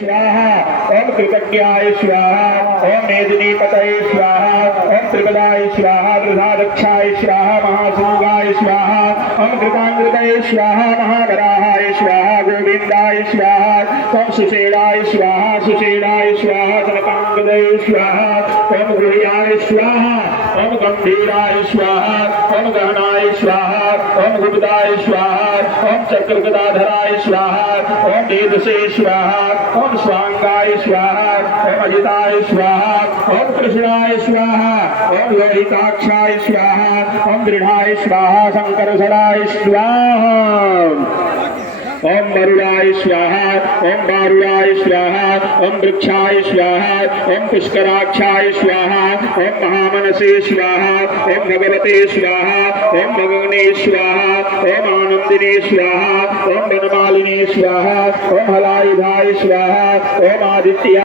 स्वाहा ओम कृतज्ञाय स्वाहा ओम मेदिनीपतये स्वाहा ओम त्रिपदाय स्वाहा वृषादक्षाय स्वाहा महाशृंगाय स्वाहा ओम कृतांगृतये स्वाहा महावराहाय स्वाहा गोविंदाय स्वाहा ओम सुषेणाय स्वाहा जनकांगदये स्वाहा ओम गृह्याय स्वाहा ओम गंभीराय स्वाहा ओम गहनाय स्वाहा ओम गुप्ताय स्वाहा ओम चक्रगदाधराय स्वाहा ओम वेदसे स्वाहा ओम स्वांगाय स्वाहा ओम अजिताय स्वाहा ओम कृष्णाय स्वाहा ओम लोहिताक्षाय स्वाहा ओम दृढ़ाय स्वाहा शंकरसराय स्वाहा ओम मरुड़ाय स्वाहा ओम बारुड़ाय स्वाहा ओम वृक्षाय स्वाहा ओम पुष्कराक्षाय स्वाहा ओम महामनसे स्वाहा ओम भगवते स्वाहा ओम भगवने स्वाहा ओम आनंदिने स्वाहा ओम वनमालिने स्वाहा ओम हलायुधाय स्वाहा ओम आदित्य